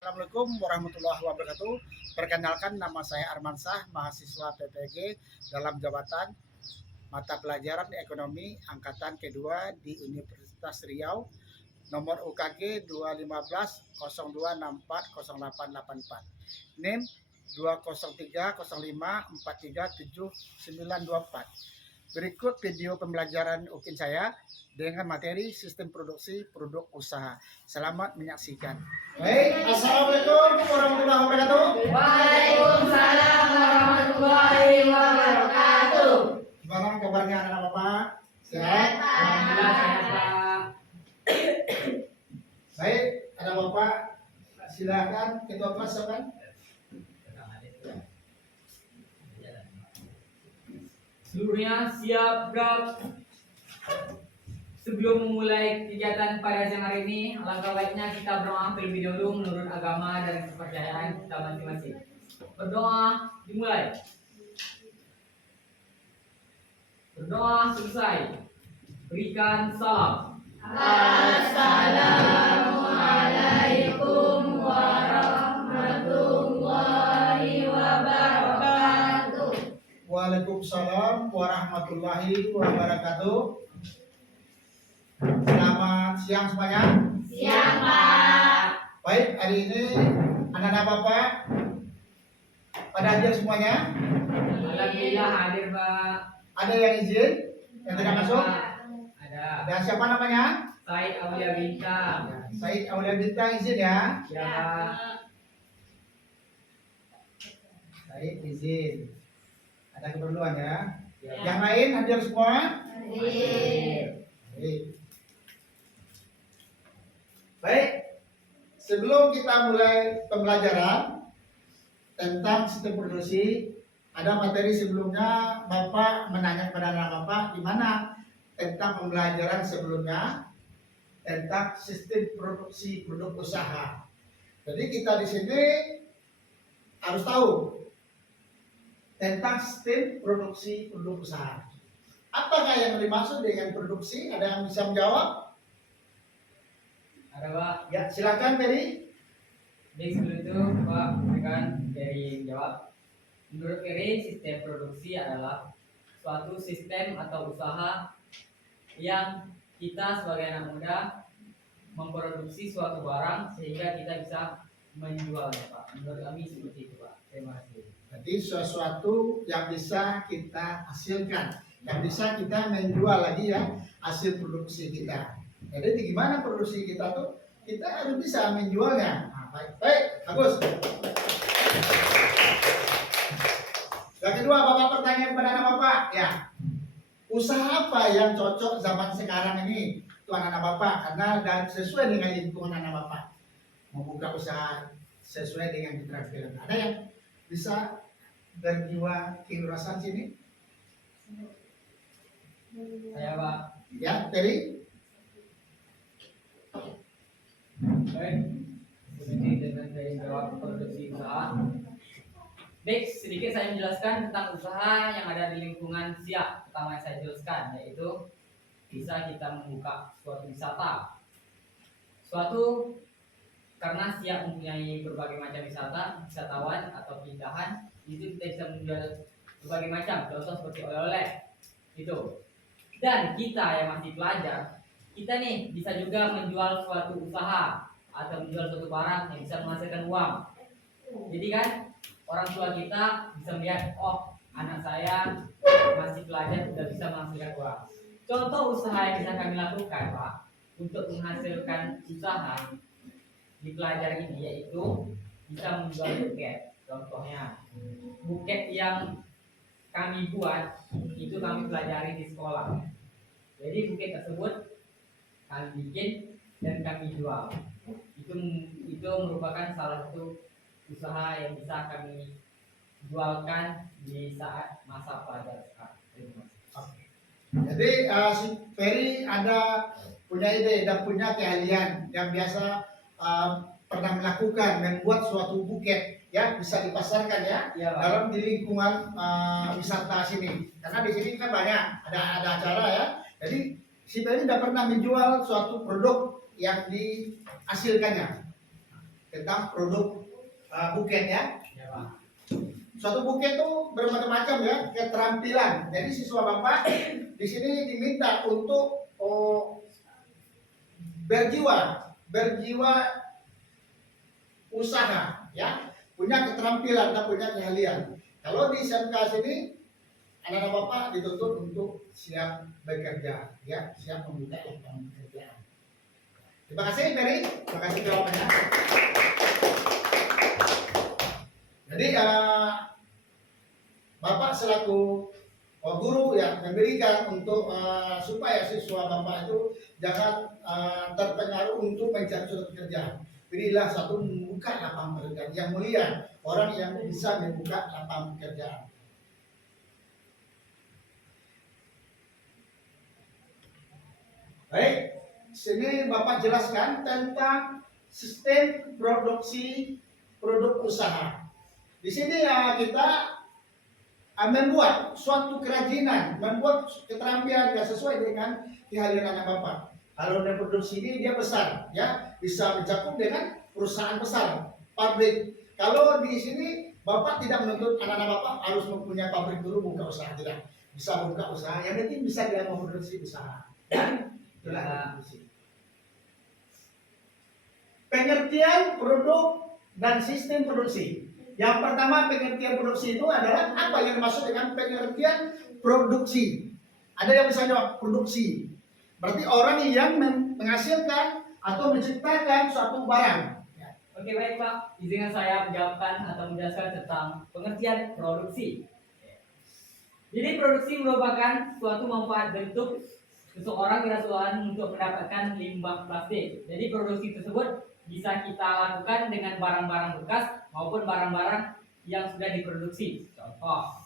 Assalamualaikum warahmatullahi wabarakatuh. Perkenalkan, nama saya Armansyah, mahasiswa PPG dalam jabatan mata pelajaran ekonomi angkatan kedua di Universitas Riau, nomor UKG 21502640884. NIM 20305437924. Berikut video pembelajaran UKIN saya dengan materi sistem produksi produk usaha. Selamat menyaksikan. Baik, Assalamualaikum warahmatullahi wabarakatuh. Waalaikumsalam warahmatullahi wabarakatuh. Gimana kabarnya anak Bapak? Sehat, Pak. Alhamdulillah sehat, Pak. Baik, anak Bapak silakan ketua kelas siapa? Seluruhnya siap gerak. Sebelum memulai kegiatan pada siang hari ini, alangkah baiknya kita berdoa terlebih dahulu menurut agama dan kepercayaan kita masing-masing. Berdoa dimulai. Berdoa selesai. Berikan salam. Assalamualaikum warahmatullahi wabarakatuh. Waalaikumsalam warahmatullahi wabarakatuh. Selamat siang semuanya. Siang, Pak. Baik, hari ini anak-anak Bapak pada hadir semuanya. Alhamdulillah hadir, Pak. Ada yang izin yang tidak masuk? Ada. Ada siapa namanya? Said Aulia Bintang. Said Aulia Bintang izin ya. Ya, Pak. Said izin. Ada keperluan ya. Ya, Pak. Yang lain hadir semua? Hadir. Baik. Baik. Sebelum kita mulai pembelajaran tentang sistem produksi, ada materi sebelumnya Bapak menanya kepada anak Bapak di mana tentang pembelajaran sebelumnya tentang sistem produksi produk usaha. Jadi kita di sini harus tahu tentang sistem produksi produk usaha. Apakah yang dimaksud dengan produksi? Ada yang bisa menjawab? Ada, Pak. Ya, silakan Ferry. Baik, sebelum itu Pak berikan dari jawab. Menurut Ferry, sistem produksi adalah suatu sistem atau usaha yang kita sebagai anak muda memproduksi suatu barang sehingga kita bisa menjualnya, Pak. Menurut kami seperti itu, Pak. Terima kasih. Jadi sesuatu yang bisa kita hasilkan, yang bisa kita menjual lagi ya hasil produksi kita. Jadi gimana produksi kita tuh kita harus bisa menjualnya. Nah, baik, baik, bagus. Yang kedua, Bapak pertanyaan kepada anak Bapak, ya. Usaha apa yang cocok zaman sekarang ini, tuan anak Bapak, karena dan sesuai dengan lingkungan anak Bapak. Membuka usaha sesuai dengan keterampilan. Ada yang bisa berjiwa kewirausahaan sini? Saya, Pak. Ya, Terry? Baik. Ini dengan dari jawab produksi usaha. Baik, sedikit saya menjelaskan tentang usaha yang ada di lingkungan Siak. Pertama yang saya jelaskan yaitu bisa kita membuka suatu wisata. Suatu karena Siak mempunyai berbagai macam wisata, wisatawan atau pindahan, itu kita bisa menjual berbagai macam, contoh seperti oleh-oleh itu. Dan kita yang masih pelajar, kita nih bisa juga menjual suatu usaha atau menjual suatu barang yang bisa menghasilkan uang. Jadi kan orang tua kita bisa melihat, oh anak saya masih pelajar sudah bisa menghasilkan uang. Contoh usaha yang bisa kami lakukan, Pak, untuk menghasilkan usaha di pelajar ini yaitu bisa menjual buket. Contohnya buket yang kami buat itu kami pelajari di sekolah. Jadi buket tersebut kami bikin dan kami jual. Itu merupakan salah satu usaha yang bisa kami jualkan di saat masa pelajar sekarang. Terima kasih. Jadi si Ferry ada punya ide dan punya keahlian yang biasa pernah melakukan membuat suatu buket ya bisa dipasarkan ya, Ya, Pak. dalam di lingkungan wisata sini karena di sini kan banyak ada acara ya. Jadi si Ferry tidak pernah menjual suatu produk yang dihasilkannya. tentang produk buket ya. Ya, Pak. Suatu buket itu bermacam-macam ya keterampilan. Jadi siswa Bapak di sini diminta untuk berjiwa usaha ya, punya keterampilan dan punya keahlian. Kalau di SMK sini anak-anak Bapak dituntut untuk siap bekerja ya, siap membuka lapangan pekerjaan. Terima kasih Ferry, terima kasih jawabannya. Jadi Bapak selaku guru ya memberikan untuk supaya siswa Bapak itu jangan terpengaruh untuk mencari suatu pekerjaan. Berilah satu membuka lapangan pekerjaan yang mulia, orang yang bisa membuka lapangan pekerjaan. Baik, sini Bapak jelaskan tentang sistem produksi produk usaha. Di sini kita membuat suatu kerajinan, membuat keterampilan yang sesuai dengan keahlian anak Bapak. Kalau yang produksi ini dia besar, ya bisa mencakup dengan perusahaan besar, pabrik. Kalau di sini Bapak tidak menuntut anak-anak Bapak harus mempunyai pabrik dulu buka usaha, tidak. Bisa buka usaha, yang penting bisa dia memproduksi usaha. Itulah produksi. Pengertian produk dan sistem produksi. Yang pertama pengertian produksi itu adalah apa yang dimaksud dengan pengertian produksi. Ada yang bisa jawab produksi. Berarti orang yang menghasilkan atau menciptakan suatu barang. Oke, baik Pak. Izinkan saya menjawabkan atau menjelaskan tentang pengertian produksi. Jadi produksi merupakan suatu manfaat bentuk seseorang dirasukan untuk mendapatkan limbah plastik. Jadi produksi tersebut bisa kita lakukan dengan barang-barang bekas maupun barang-barang yang sudah diproduksi. Contoh,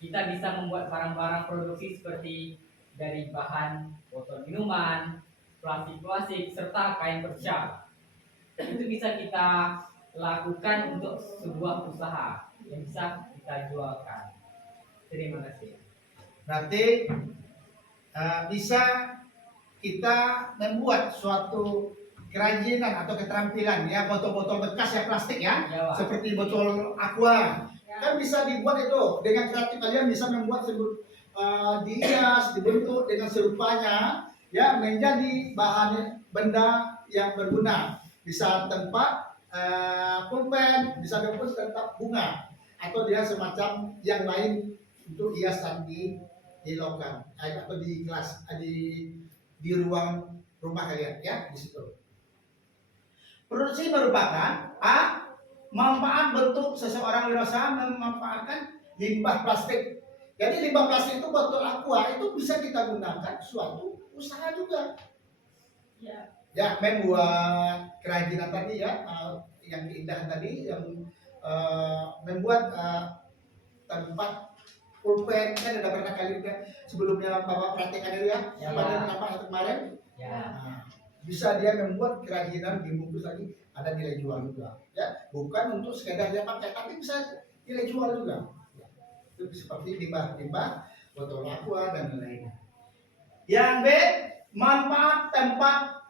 kita bisa membuat barang-barang produksi seperti dari bahan botol minuman, plastik-plastik, serta kain perca. Itu bisa kita lakukan untuk sebuah usaha yang bisa kita jualkan. Terima kasih. Berarti bisa kita membuat suatu kerajinan atau keterampilan ya, botol-botol bekas ya plastik ya, Ya, Pak. seperti botol aqua kan bisa dibuat itu dengan kreatif. Kalian bisa membuat dihias, dibentuk dengan serupanya ya menjadi bahan benda yang berguna, bisa tempat pulpen, bisa tempat bunga atau dia semacam yang lain untuk hiasan di lokal atau di kelas di ruang rumah kalian ya di situ. Produksi merupakan manfaat bentuk seseorang dewasa memanfaatkan limbah plastik. Jadi limbah plastik itu botol aqua itu bisa kita gunakan suatu usaha juga. Ya, membuat kerajinan tadi ya, yang keindahan tadi, yang membuat tempat pulpen kan ada pernah kali kan sebelumnya Bapak praktekkan itu ya, Ya. pada apa itu kemarin. Ya. Nah, bisa dia membuat kerajinan dibungkus lagi, ada nilai jual juga ya, bukan untuk sekedar dia pakai tapi bisa nilai jual juga ya. Itu seperti limbah botol aqua dan lainnya. Yang B, manfaat tempat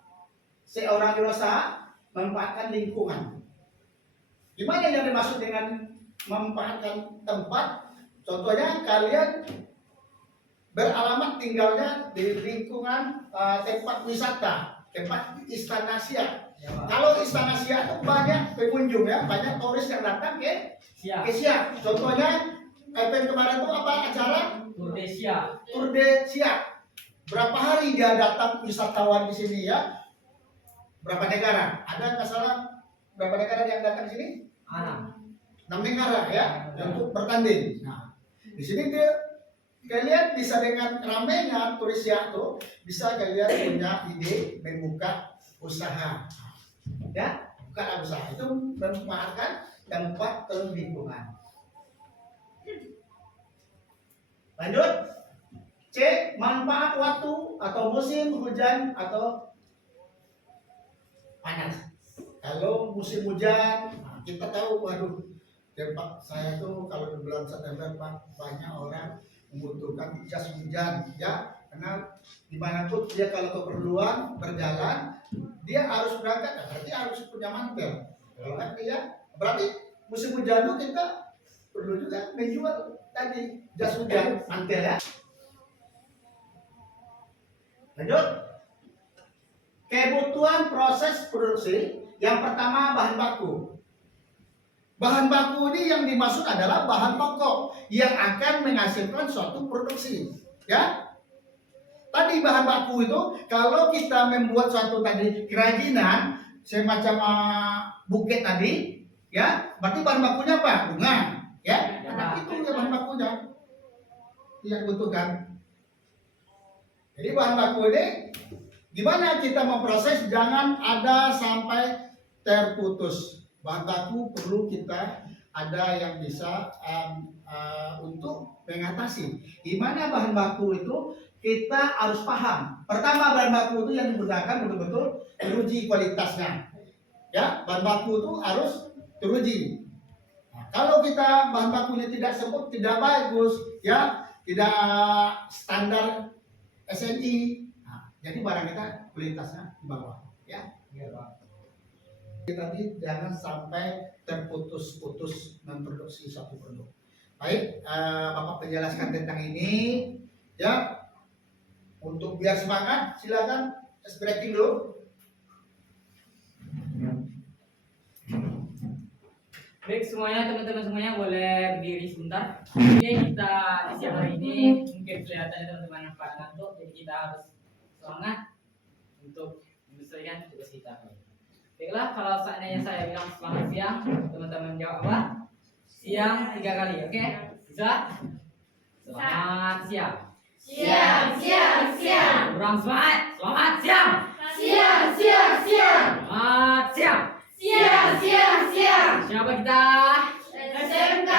seorang dewasa memanfaatkan lingkungan. Gimana yang dimaksud dengan memanfaatkan tempat? Contohnya kalian beralamat tinggalnya di lingkungan tempat wisata, tempat Istana Siak. Ya, Pak. Kalau Istana Siak itu banyak pengunjung ya, banyak turis yang datang ke Siap. Siak. Contohnya event kemarin itu apa acara Tour de Siak. Tour de Siak. Berapa hari dia datang wisatawan di sini ya? Berapa negara? Ada nggak salah berapa negara yang datang di sini? 6 negara ya, untuk bertanding. Nah, di sini kalian bisa dengan ramainya turis Siak tuh bisa kalian punya ide membuka usaha ya, buka usaha itu memanfaatkan tempat lingkungan. Lanjut, C, manfaat waktu atau musim hujan atau panas. Kalau musim hujan kita tahu, waduh tempat saya tuh kalau di bulan September Pak, banyak orang membutuhkan jas hujan ya, karena dimanapun dia kalau keperluan berjalan dia harus berangkat, berarti harus punya mantel. Ingat ya? Berarti musim hujan itu kita perlu juga menjual tadi jas hujan mantel ya. Lanjut. Kebutuhan proses produksi. Yang pertama bahan baku. Bahan baku ini yang dimaksud adalah bahan pokok yang akan menghasilkan suatu produksi. Ya. Tadi bahan baku itu kalau kita membuat suatu tadi kerajinan semacam buket tadi, ya, berarti bahan bakunya apa? Bunga, ya. Nah, itu ya bahan bakunya yang dibutuhkan. Jadi bahan baku ini gimana kita memproses, jangan ada sampai terputus. Bahan baku perlu kita ada yang bisa untuk mengatasi. Gimana bahan baku itu kita harus paham. Pertama, bahan baku itu yang digunakan betul-betul teruji kualitasnya. Ya, bahan baku itu harus teruji. Nah, kalau kita bahan bakunya tidak sebut, tidak bagus, ya, tidak standar SNI, nah, jadi barang kita kualitasnya di bawah. Ya. Iya, Pak. Tadi jangan sampai terputus-putus memproduksi satu produk. Baik, Bapak penjelaskan tentang ini, ya. Untuk biar semangat, silakan ice breaking dulu. Baik semuanya, teman-teman semuanya boleh berdiri sebentar. Oke, kita di siang hari ini mungkin kelihatannya teman-teman pada ngantuk, jadi kita harus semangat untuk menyelesaikan tugas kita. Baiklah, kalau seandainya saya bilang selamat siang, teman-teman jawab apa? Siang 3 kali, oke? Bisa? Selamat siang. Siang, siang, siang. Kurang semangat. Selamat siang. Siang, siang, siang. Selamat siang. Siang, siang, siang. Siapa kita? SMK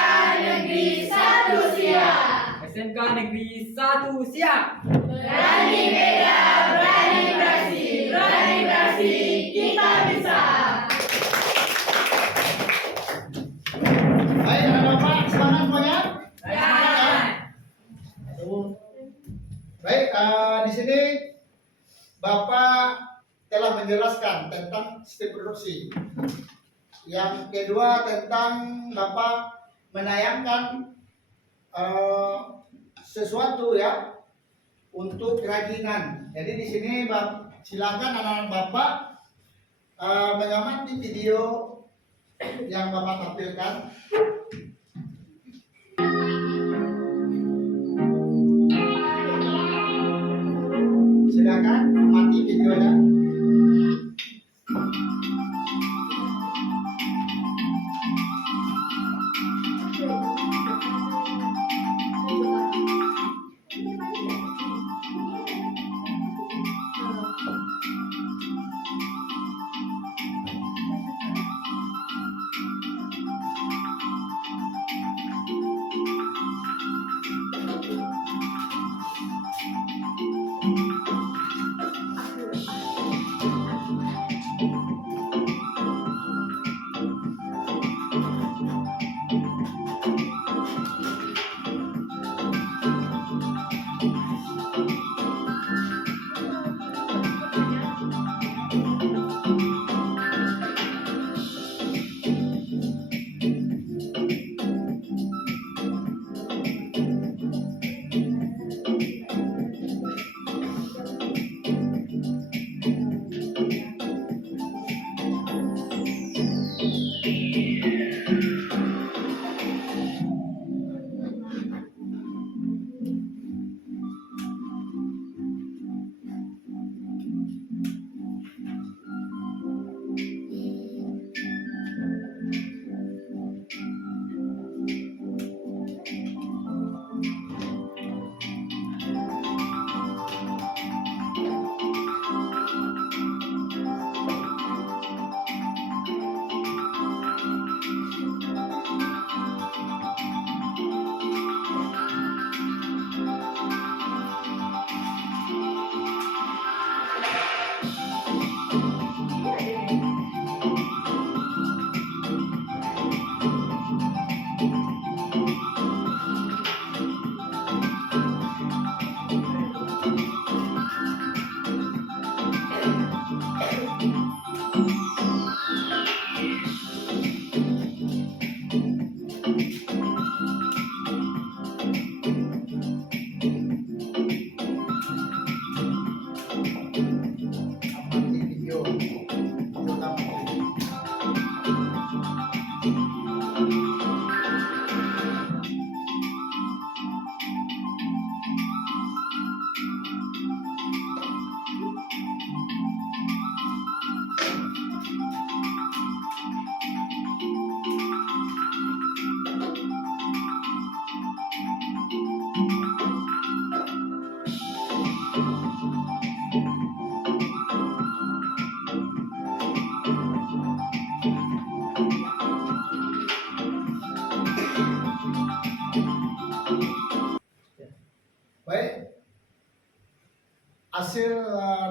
Negeri 1 Siang. SMK Negeri 1 Siang. Berani beda, berani beraksi, kita bisa. Baik, Bapak semangat semuanya. Ya. Baik, di sini Bapak telah menjelaskan tentang sistem produksi. Yang kedua tentang Bapak menayangkan sesuatu ya untuk kerajinan. Jadi di sini silakan anak-anak Bapak mengamati video yang Bapak tampilkan. Silakan amati videonya.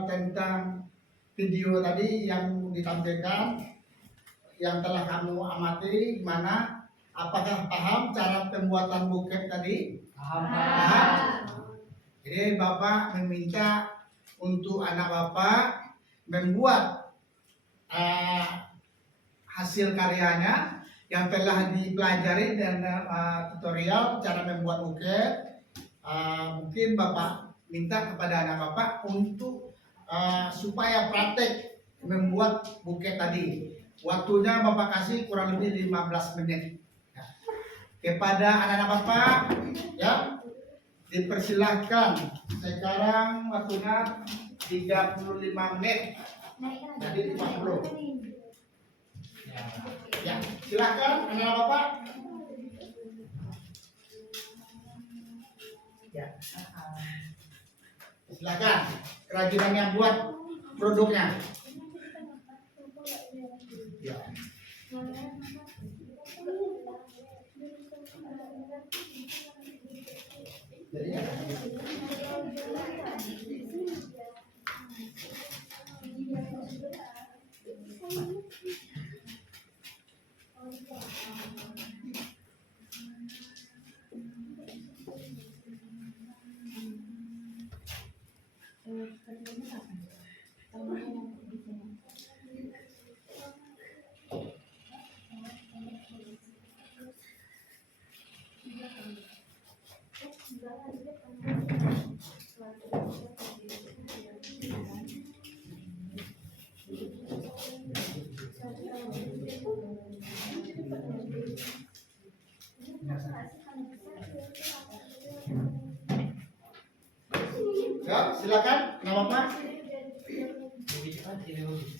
tentang video tadi yang ditampilkan, yang telah kamu amati, gimana? Apakah paham cara pembuatan buket tadi? Paham, Paham? Jadi Bapak meminta untuk anak Bapak membuat hasil karyanya yang telah dipelajari dan tutorial cara membuat buket. Mungkin Bapak minta kepada anak Bapak untuk supaya praktek membuat buket tadi. Waktunya Bapak kasih kurang lebih 15 menit. Ya. Kepada anak-anak Bapak, ya, dipersilahkan. Sekarang waktunya 35 menit. Jadi 50. Ya, silakan anak-anak Bapak. Ya. Silakan kerajinannya buat produknya. Ya. Jadi ya. Ya, silakan nama Bapak. Lebih cepat, tidak lebih.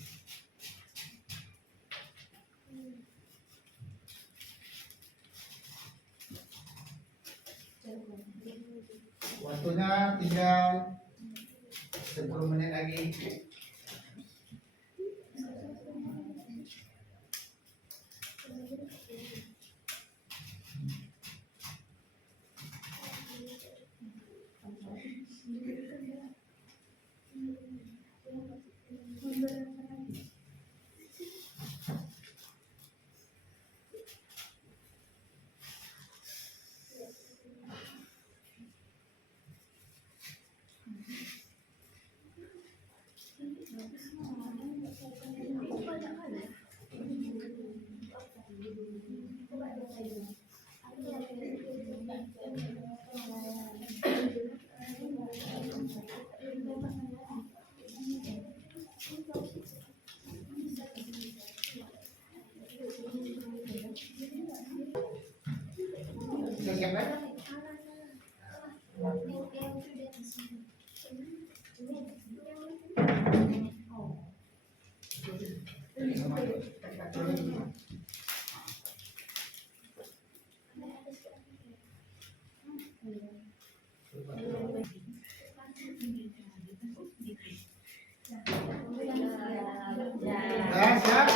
Waktunya tinggal 10 menit lagi. Siapa? Ya, siap.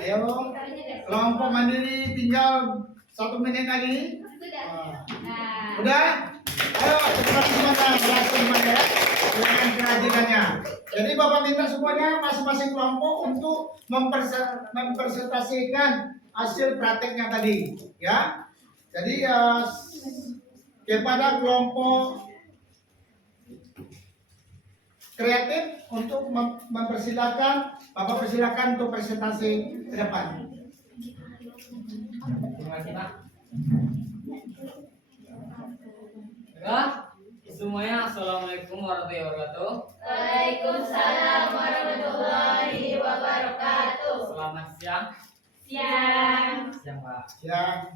Ayo, kelompok mandiri tinggal 1 menit lagi. Udah? Ayo, cepat semuanya, langsung semuanya ya. Dengan kehadirannya. Jadi Bapak minta semuanya masing-masing kelompok untuk mempresentasikan hasil prakteknya tadi, ya. Jadi kepada kelompok kreatif untuk mempersilahkan, Bapak persilakan untuk presentasi ke depan. Terima kasih, Pak. Baiklah, semuanya assalamualaikum warahmatullahi wabarakatuh. Waalaikumsalam warahmatullahi wabarakatuh. Selamat siang. Siang. Siang, Pak. Ya,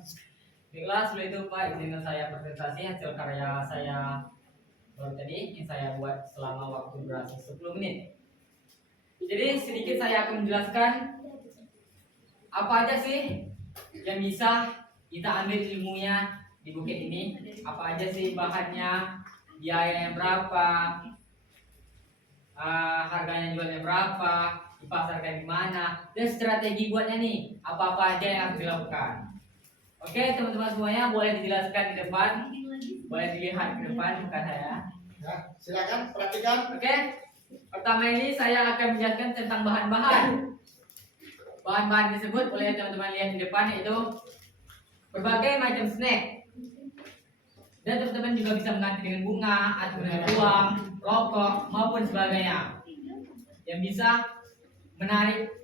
Baiklah, sebelum itu Pak, izinkan saya presentasi hasil karya saya baru tadi yang saya buat selama waktu durasi 10 menit. Jadi sedikit saya akan menjelaskan apa aja sih yang bisa kita ambil ilmunya di bukit ini, apa aja sih bahannya, biayanya berapa, harganya jualnya berapa, dipasarkan di mana, dan strategi buatnya nih, apa-apa aja yang harus dilakukan. Oke teman-teman semuanya, boleh dijelaskan di depan Boleh dilihat ke depan bukan saya. Ya, silakan perhatikan. Oke. Pertama ini saya akan menjelaskan tentang bahan-bahan. Bahan-bahan tersebut boleh teman-teman lihat di depan, yaitu berbagai macam snack. Dan teman-teman juga bisa mengganti dengan bunga atau dengan uang, rokok maupun sebagainya yang bisa menarik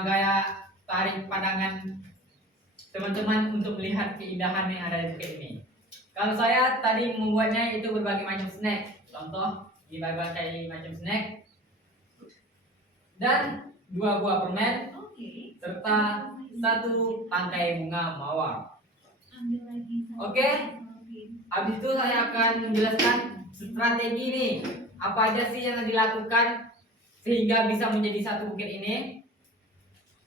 gaya tarik pandangan teman-teman untuk melihat keindahan yang ada di bukit ini. Kalau saya tadi membuatnya itu berbagai macam snack. Contoh di berbagai macam snack dan 2 buah permen serta 1 tangkai bunga mawar. Oke, habis itu saya akan menjelaskan strategi ini. Apa aja sih yang dilakukan sehingga bisa menjadi satu bukit ini?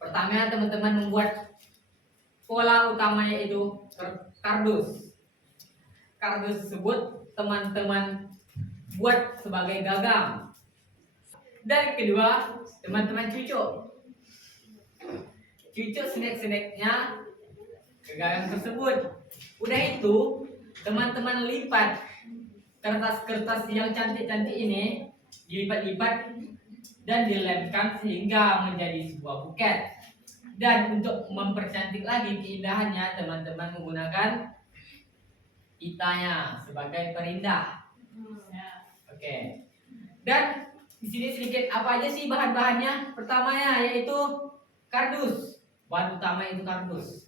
Pertama, teman-teman membuat pola utamanya itu kardus. Kardus tersebut teman-teman buat sebagai gagang. Dan kedua, teman-teman cucuk snack-snacknya ke gagang tersebut. Udah itu, teman-teman lipat kertas-kertas yang cantik-cantik ini, dilipat-lipat dan dilemkan sehingga menjadi sebuah buket. Dan untuk mempercantik lagi keindahannya, teman-teman menggunakan pitanya sebagai perindah. Oke. Dan di sini sedikit apa aja sih bahan-bahannya? Pertamanya yaitu kardus. Bahan utama itu kardus.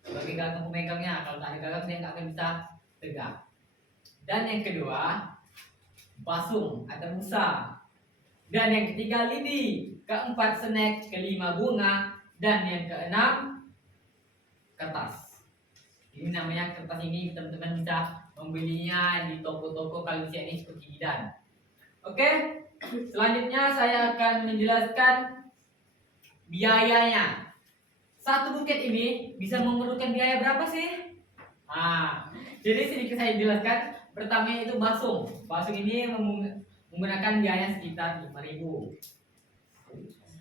Sebagai gagang pemegangnya, kalau tak ada gagang dia nggak akan bisa tegak. Dan yang kedua, basung atau busa. Dan yang ketiga lidi, keempat snack, kelima bunga, dan yang keenam kertas. Ini namanya kertas ini teman-teman bisa membelinya di toko-toko kalau di sini seperti Bidan. Oke, selanjutnya saya akan menjelaskan biayanya. Satu buket ini bisa memerlukan biaya berapa sih? Jadi sedikit saya jelaskan. Pertama itu basung. Basung ini menggunakan biaya sekitar 5.000.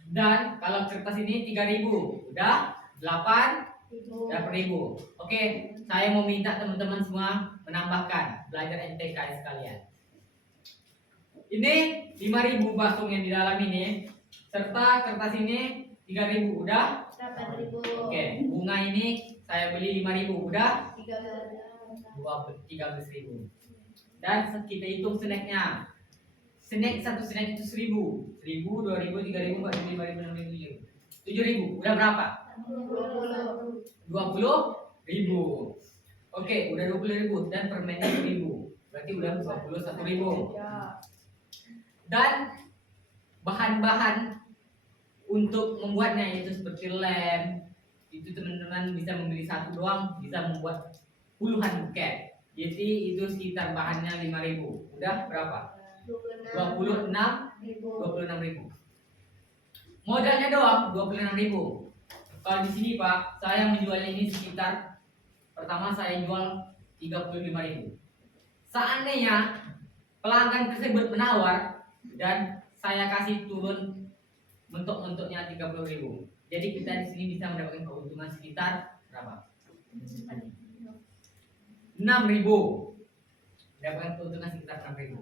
Dan kalau kertas ini 3.000. Udah 8.000. Oke, saya mau minta teman-teman semua menambahkan belajar MTK sekalian. Ini 5.000 basung yang di dalam ini, serta kertas ini 3.000. Udah 8.000. Oke, bunga ini saya beli 5.000. Udah 13.000. Dan kita hitung snacknya. Snack satu snack itu 1.000, 2.000, 3.000, 4.000, 5.000, 6.000, 7.000. Udah berapa? 20.000. Oke, udah 20.000 dan permennya 1.000. Berarti udah 21.000. Dan bahan-bahan untuk membuatnya itu seperti lem. Itu teman-teman bisa membeli satu doang, bisa membuat puluhan buket. Jadi itu sekitar bahannya 5.000. Udah berapa? 26.000. Modalnya doang 26.000. Kalau di sini Pak, saya menjualnya ini sekitar, pertama saya jual 35.000. Seandainya pelanggan tersebut menawar dan saya kasih turun mentok-mentoknya 30.000. Jadi kita di sini bisa mendapatkan keuntungan sekitar berapa? 6.000. Mendapatkan keuntungan sekitar 6.000.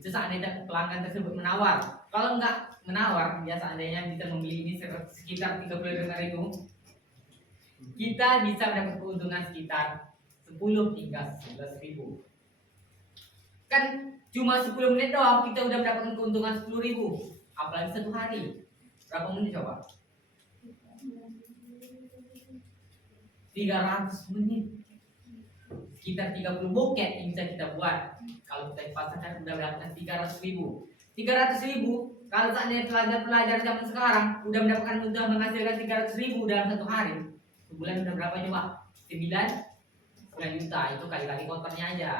Itu seandainya pelanggan tersebut menawar. Kalau enggak menawar, dia seandainya bisa membeli ini sekitar 35.000, kita bisa mendapat keuntungan sekitar 10 hingga 11.000. Kan cuma 10 menit doang kita udah mendapatkan keuntungan 10.000. Apalagi satu hari. Berapa menit coba? 300 menit. Sekitar 30 buket yang bisa kita buat. Kalau kita pasarkan udah mendapatkan 300.000. 300.000 kalau seandainya pelajar-pelajar zaman sekarang udah menghasilkan 300.000 dalam satu hari. Sebulan udah berapa coba? 9 juta. Itu kali-kali kotornya aja.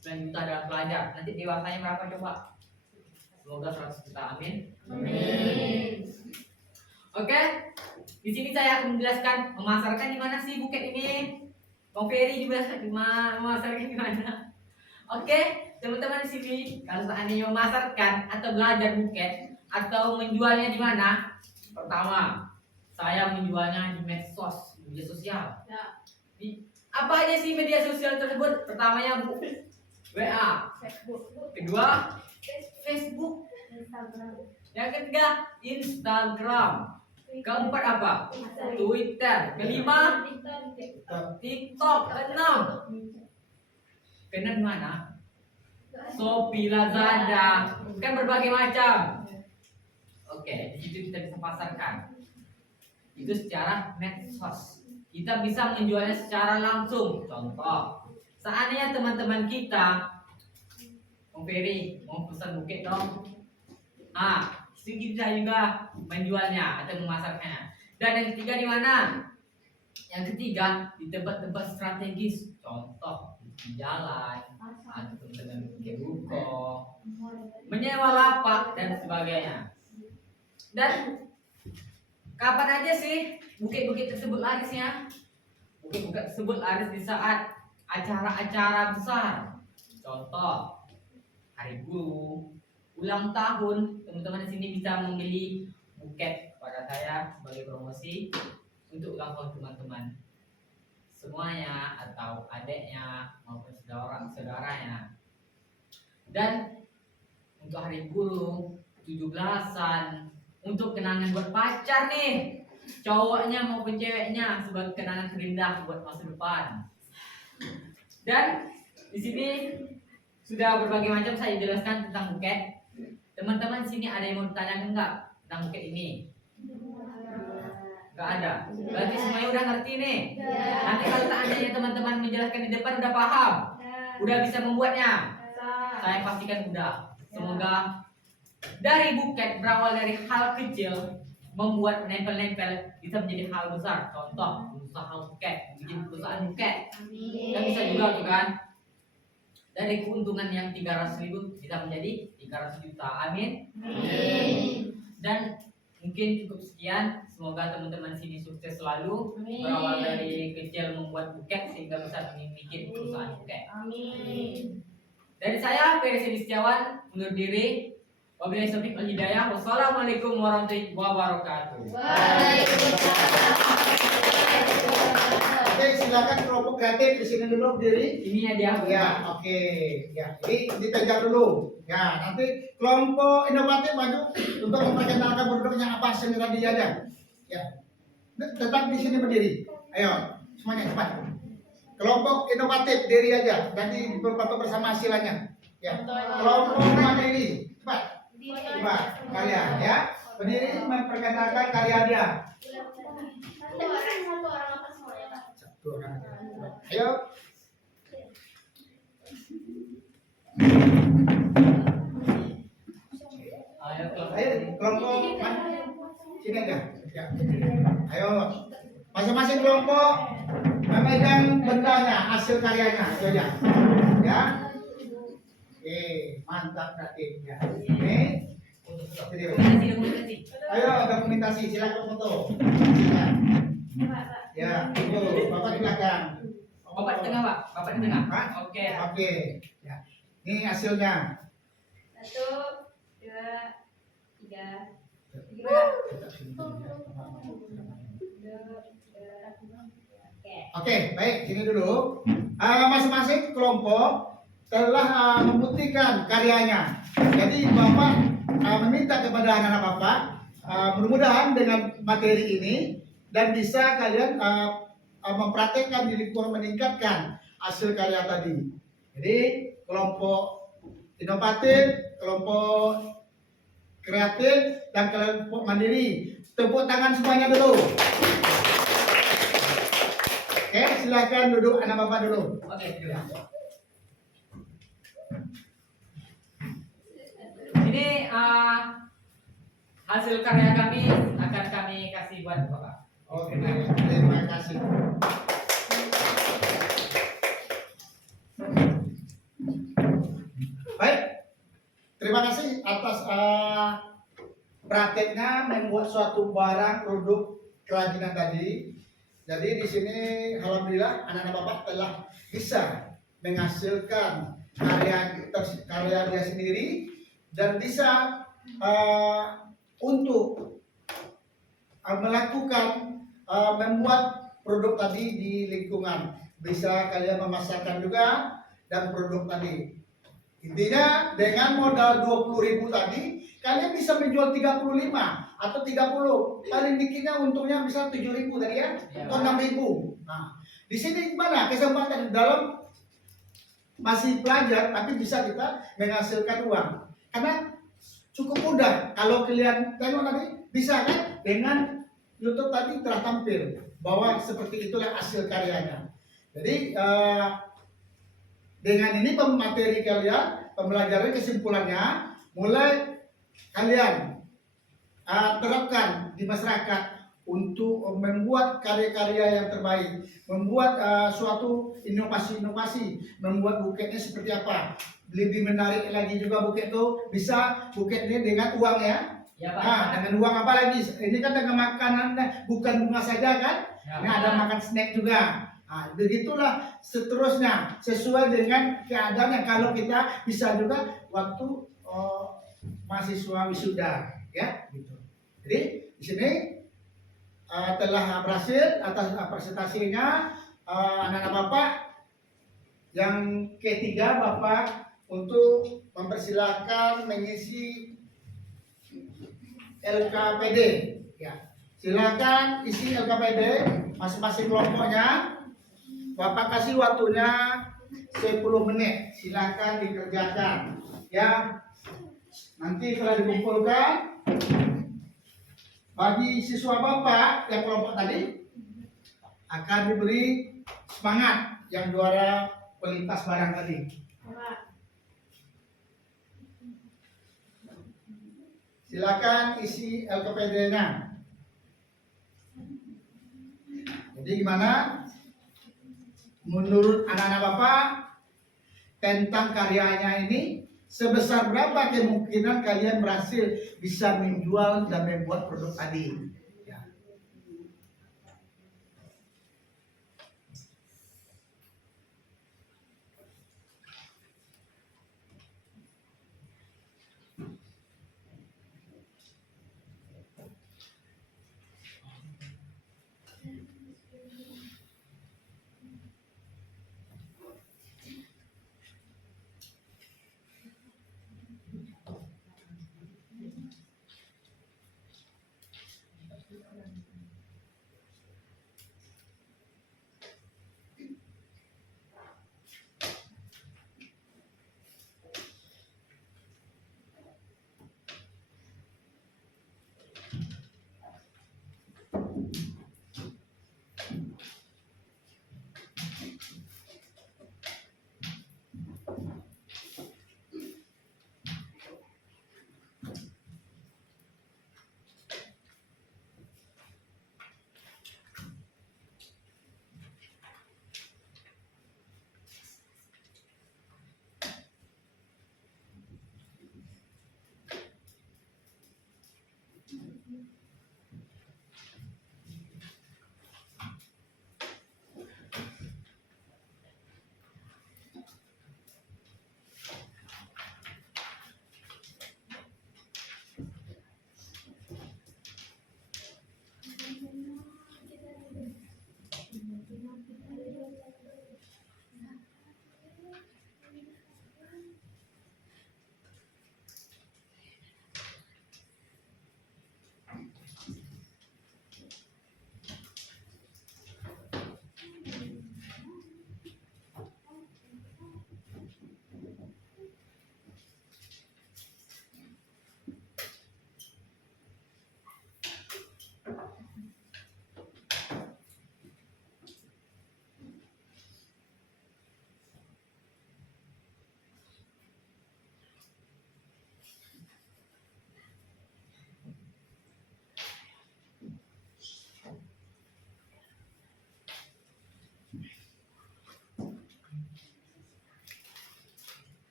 9 juta dalam pelajar. Nanti dewasanya berapa coba? Semoga 100 juta. Amin. Amin. Oke. Di sini saya akan menjelaskan memasarkan di mana sih buket ini. Bang Ferry juga memasarkan di mana? Oke, teman-teman di sini kalau seandainya memasarkan atau belajar buket atau menjualnya di mana? Pertama, saya menjualnya di medsos, media sosial. Apa aja sih media sosial tersebut? Pertamanya WA, kedua Facebook, yang ketiga Instagram, keempat apa? Twitter, kelima TikTok, keenam mana? Shopee, Lazada, kan berbagai macam. Oke, di situ kita bisa pasarkan. Itu secara medsos. Kita bisa menjualnya secara langsung. Contoh, seandainya teman-teman kita, Om Ferry, mau pesan buket dong. Kita juga menjualnya atau memasarkannya. Dan yang ketiga di mana? Yang ketiga di tempat-tempat strategis. Contoh di jalan, atau teman-teman ke ruko, menyewa lapak dan sebagainya. Dan kapan aja sih bukit-bukit tersebut larisnya? Bukit-bukit tersebut laris di saat acara-acara besar. Contoh, hari guru, ulang tahun, teman-teman di sini bisa membeli buket pada saya sebagai promosi untuk ulang tahun teman-teman semuanya atau adiknya maupun saudaranya. Dan untuk hari guru, 17-an, untuk kenangan buat pacar nih, cowoknya maupun ceweknya sebagai kenangan terindah buat masa depan. Dan di sini sudah berbagai macam saya jelaskan tentang buket. Teman-teman sini ada yang mau ditanyakan enggak tentang buket ini? Enggak ada. Berarti semuanya udah ngerti nih. Nanti kalau seandainya teman-teman menjelaskan di depan udah paham, udah bisa membuatnya. Saya pastikan udah. Semoga dari buket berawal dari hal kecil membuat menempel-nempel bisa menjadi hal besar. Contoh usaha buket, bikin perusahaan buket. Kan bisa juga tuh kan. Dari keuntungan yang 300.000 bisa menjadi 300 juta. Amin. Dan mungkin cukup sekian. Semoga teman-teman sini sukses selalu. Berawal dari kecil membuat buket sehingga bisa bikin perusahaan buket. Dari saya Ferry Setiawan undur diri. Wabillahi taufiq wal hidayah. Wassalamualaikum warahmatullahi wabarakatuh. Oke, silakan kelompok kreatif di sini dulu berdiri. Ini ya dia. Ya, oke. Ya, ini ditegak dulu. Ya, nanti kelompok inovatif maju untuk memperkenalkan produknya apa seni tadi aja. Ya, tetap di sini berdiri. Ayo, semuanya cepat. Kelompok inovatif diri aja. Nanti diperbantu bersama hasilnya. Ya, kelompok mandiri cepat. Cepat, kalian ya. Berdiri memperkenalkan karya dia. Satu orang aja. Ayo. Ayo Ayo kelompok sini aja. Ya. Ayo. Masing-masing kelompok memegang bendanya, hasil karyanya, itu aja. Ya. Oke, mantap berarti. Ya. Ini. Ayo dokumentasi, silakan foto. Silakan. Ya, itu Bapak di belakang. Bapak di tengah, Pak. Bapak di tengah. Pak? Oke. Oke. Ya. Ini hasilnya. 1, 2, 3. Oke, baik, sini dulu. Masing-masing kelompok telah membuktikan karyanya. Jadi Bapak meminta kepada anak-anak Bapak, mudah-mudahan dengan materi ini dan bisa kalian mempraktekkan di lingkungan meningkatkan hasil karya tadi. Jadi kelompok inovatif, kelompok kreatif, dan kelompok mandiri. Tepuk tangan semuanya dulu. Oke, silakan duduk anak Bapak dulu. Oke, silakan. Ini hasil karya kami akan kami kasih buat Bapak. Oke, terima kasih. Baik, terima kasih atas prakteknya membuat suatu barang produk kerajinan tadi. Jadi di sini alhamdulillah anak-anak Bapak telah bisa menghasilkan karya dia sendiri dan bisa untuk melakukan membuat produk tadi di lingkungan. bisa kalian memasarkan juga dan produk tadi. Intinya dengan modal 20.000 tadi kalian bisa menjual 35 atau 30. Paling dikitnya untungnya bisa 7.000 tadi ya, atau 6.000. Nah, di sini gimana kesempatan dalam masih pelajar tapi bisa kita menghasilkan uang. Karena cukup mudah kalau kalian tengok tadi bisa kan dengan YouTube tadi telah tampil bahwa seperti itulah hasil karyanya. Jadi dengan ini pemateri kalian, pembelajaran kesimpulannya, mulai kalian terapkan di masyarakat untuk membuat karya-karya yang terbaik, membuat suatu inovasi-inovasi, membuat buketnya seperti apa. Lebih menarik lagi juga buket itu bisa buketnya dengan uang ya. Ya Pak. Nah, dengan uang apa lagi? Ini kan dengan makanan, bukan bunga saja kan? Ya, Ini ada makan snack juga. Nah, begitulah seterusnya sesuai dengan keadaannya. Kalau kita bisa juga waktu mahasiswa wisuda, ya, gitu. Jadi di sini telah berhasil atas presentasinya anak-anak Bapak. Yang ketiga Bapak untuk mempersilahkan mengisi LKPD. Ya, silakan isi LKPD masing-masing kelompoknya. Bapak kasih waktunya 10 menit. Silakan dikerjakan. Ya, nanti setelah dikumpulkan bagi siswa Bapak yang kelompok tadi akan diberi semangat yang juara pelintas barang tadi. Silakan isi LKPD-nya. Jadi gimana? Menurut anak-anak Bapak tentang karyanya ini, sebesar berapa kemungkinan kalian berhasil bisa menjual dan membuat produk tadi? Ya.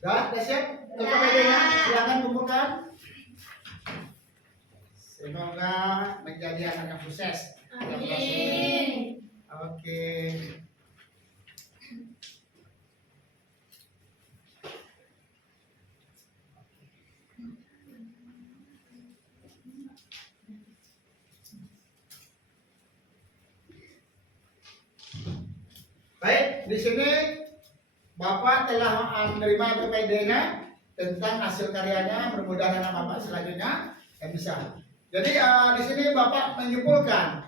Udah siap? LKPD-nya silakan kumpulkan. Semoga menjadi anak yang sukses. Amin. Oke. Baik, di sini Bapak telah menerima PPD-nya tentang hasil karyanya, mudah-mudahan anak Bapak selanjutnya yang bisa. Jadi di sini Bapak menyimpulkan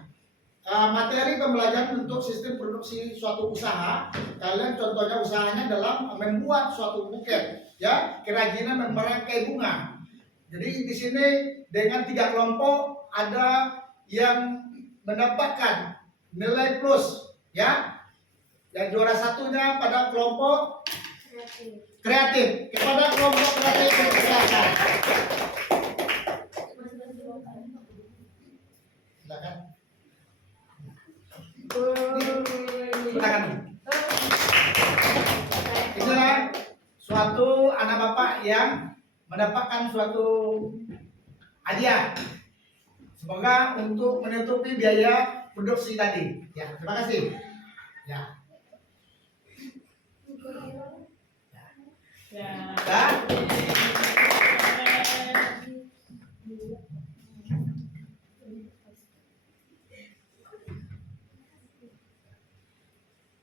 materi pembelajaran untuk sistem produksi suatu usaha. Kalian contohnya usahanya dalam membuat suatu buket, ya, kerajinan merangkai bunga. Jadi di sini dengan 3 kelompok ada yang mendapatkan nilai plus, ya. Dan juara satunya pada kelompok kreatif. Kepada kelompok kreatif silakan. Silakan. Silakan. Inilah suatu anak bapak yang mendapatkan suatu hadiah. Semoga untuk menutupi biaya produksi tadi. Ya, terima kasih. Ya. Ya. Dan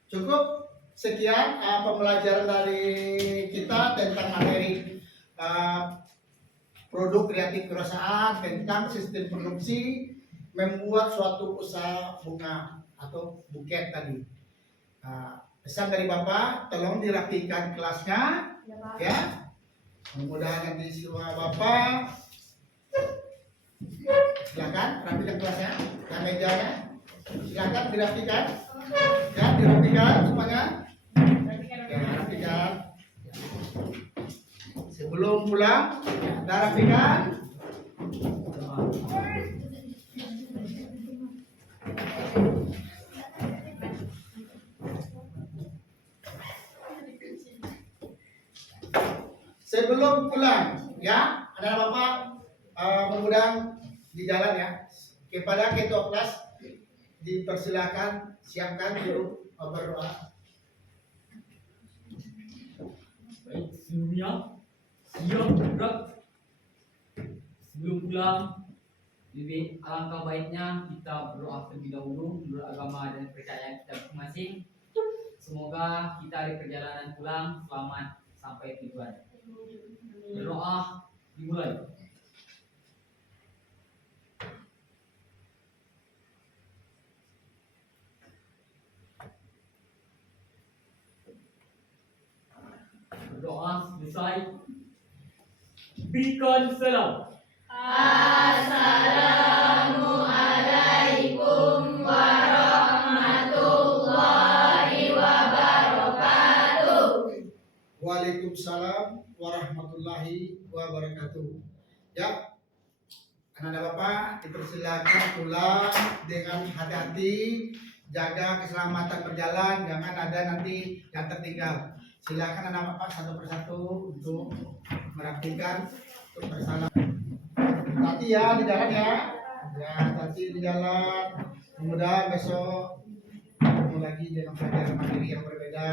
cukup sekian pembelajaran dari kita tentang materi produk kreatif perusahaan tentang sistem produksi membuat suatu usaha bunga atau buket tadi. Pesan dari Bapak, tolong dirapikan kelasnya, ya. Mudah-mudahan nanti semua Bapak, silakan rapikan kelasnya dan mejanya, silakan dirapikan, ya, dirapikan semuanya, ya, rapikan. Sebelum pulang, ya, rapikan. Sebelum pulang, ya, ada Bapak mudah-mudahan di jalan, ya. Kepada ketua kelas dipersilakan siapkan dulu berdoa. Baik, sebelumnya siap gerak. Sebelum pulang, lebih alangkah baiknya kita berdoa terlebih dahulu menurut agama dan kepercayaan kita masing-masing. Semoga kita di perjalanan pulang selamat sampai tujuan. Berdoa dimulai. Berdoa selesai. Berikan salam. Assalamualaikum warahmatullahi wabarakatuh. Waalaikumsalam warahmatullahi wabarakatuh. Ya, anak-anak Bapak dipersilakan pulang dengan hati-hati, jaga keselamatan berjalan, jangan ada nanti yang tertinggal. Silakan anak Bapak satu persatu untuk merapikan, untuk bersalam. Hati ya di jalan, ya. Ya, hati di jalan. Mudah-mudahan besok ketemu lagi dengan pelajaran materi yang berbeda.